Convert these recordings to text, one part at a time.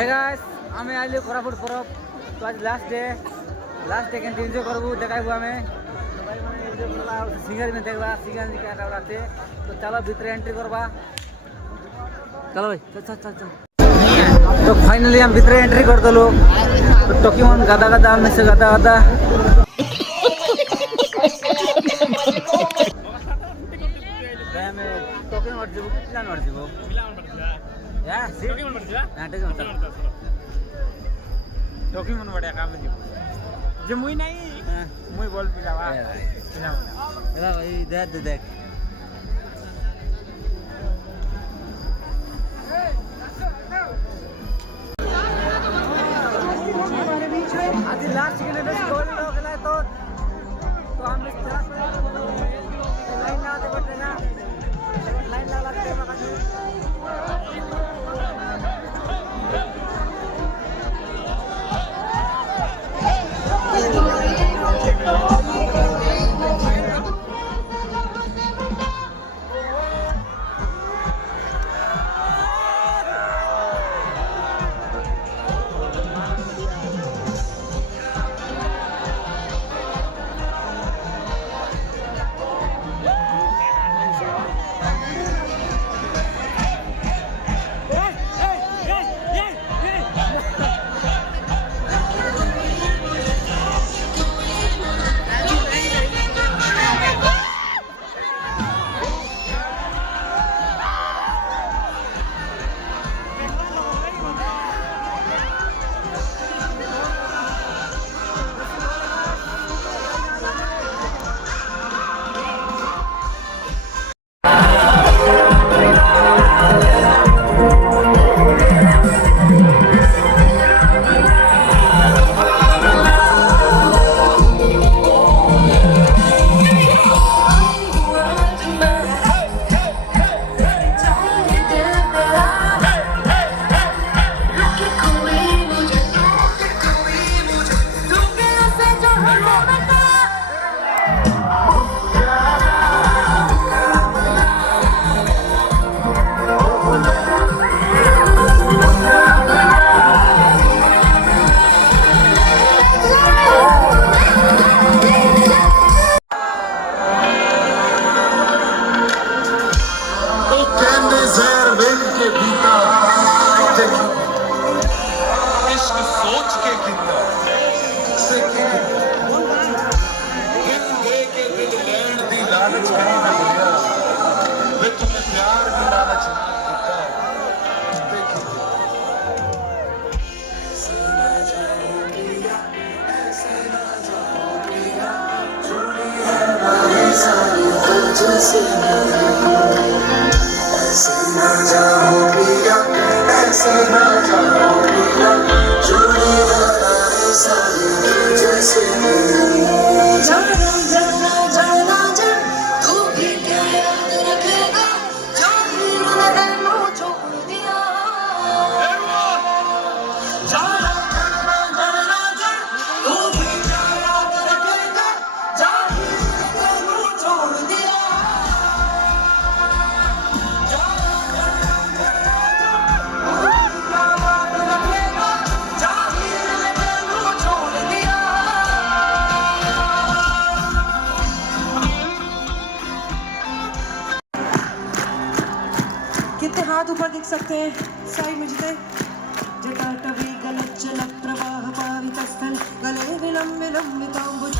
Hey guys, আমি আইলি কোরাপুট পরব তো আজ লাস্ট ডে কিন্তু এনজয় করবো দেখাইবো আমি তো ভাই মানে এনজয় করবা সিঙ্গার में देखबा सिंगर जी का उड़ाते तो चलो भीतर एंट्री करबा चलो भाई चल चल चल तो फाइनली हम भीतर एंट्री कर दलो तो टोकीमन गादा गादा में से गादा गादा मैं टोकीमन और जीवो कितना और जीवो या टोकीमन ಬರ್ತೀರಾ टोकीमन बड़ा काम है जो मुई नहीं मुई बोल पिलावा पिलावा भाई देख आज लास्ट के लिए बस गोल हो गया तो हम इस तरह लाइन लगाते बैठेगा लाइन लगाते मगर कितने हाथ ऊपर दिख सकते हैं साई मुझे जटाटवी गलज्जल प्रवाह पावितस्थल गले विलंबितांबुज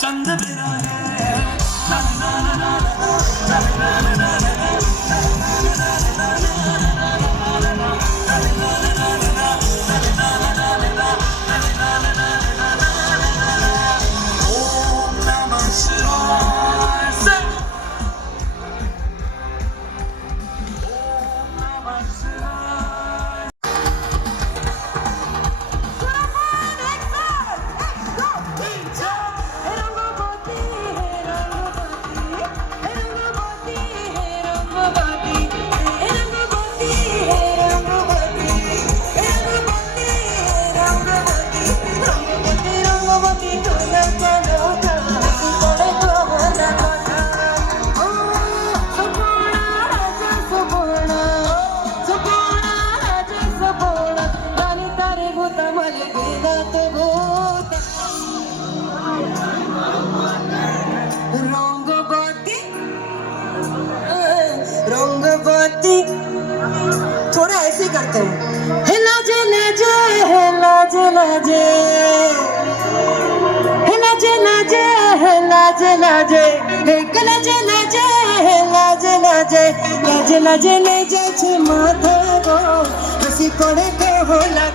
चंद भगवती थोड़ा ऐसे करते हैं हिला जे लाजे लाजे लाजे लाजे लाजे लाजे लाजे लाजे लाजे लाजे लाजे लाजे लाजे ले जाए छे माथा गो हसी पड़े के होला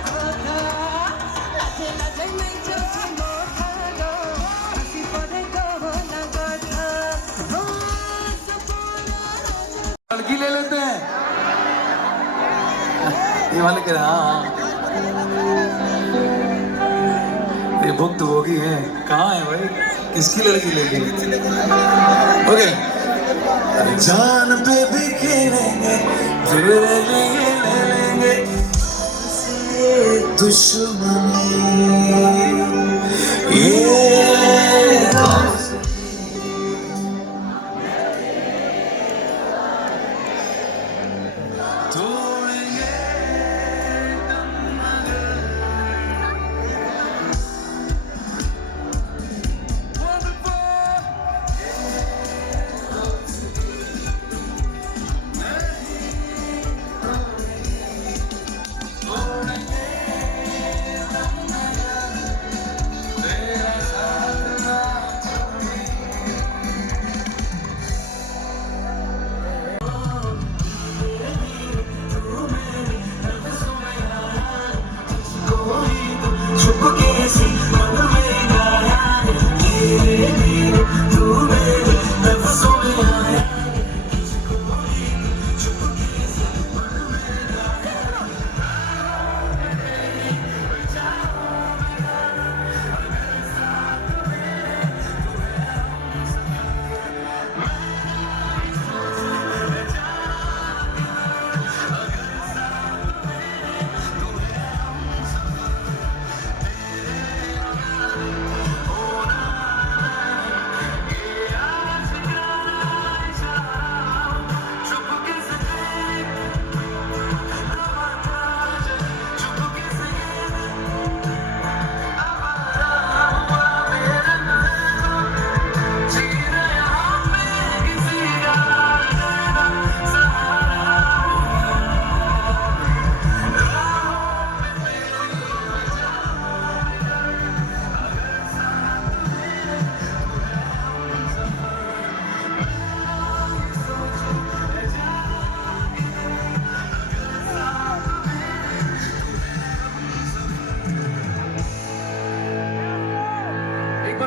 लाजे लाजे ले जाए छे माथा गो हसी पड़े के होला गाथा लड़की ले लेते हैं ये वाले कह रहे हाँ ये भुक्त भोगी है कहाँ है भाई किसकी लड़की लेगी ओके जान पे भी खेलेंगे फिर ले लेंगे दुश्मनी ये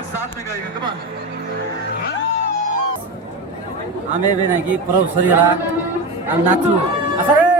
साथ में गाइएगा कम आमे भी नहीं कि परब सरीला हम नाचू असरे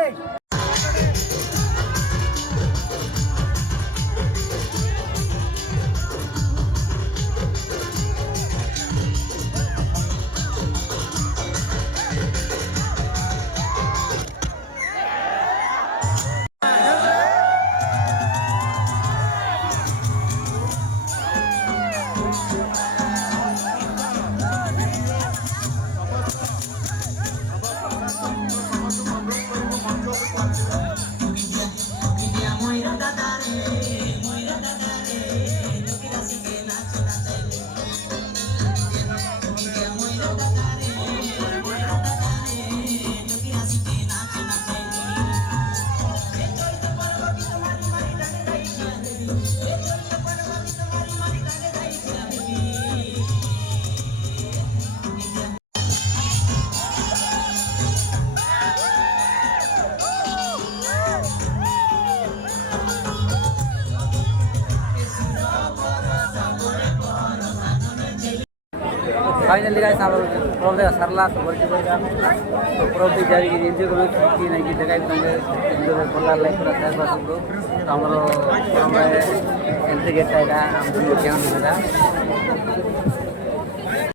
फाइनली गाइस हम प्रोब देखा सरला वर्की बैठा तो प्रोब देख जारी की एंजॉय करो कि नहीं कि देखाई तुमके एंजॉय करला लाइक करा शेयर कर सकते हो हमरो एंट्री गेट है हम क्या होता है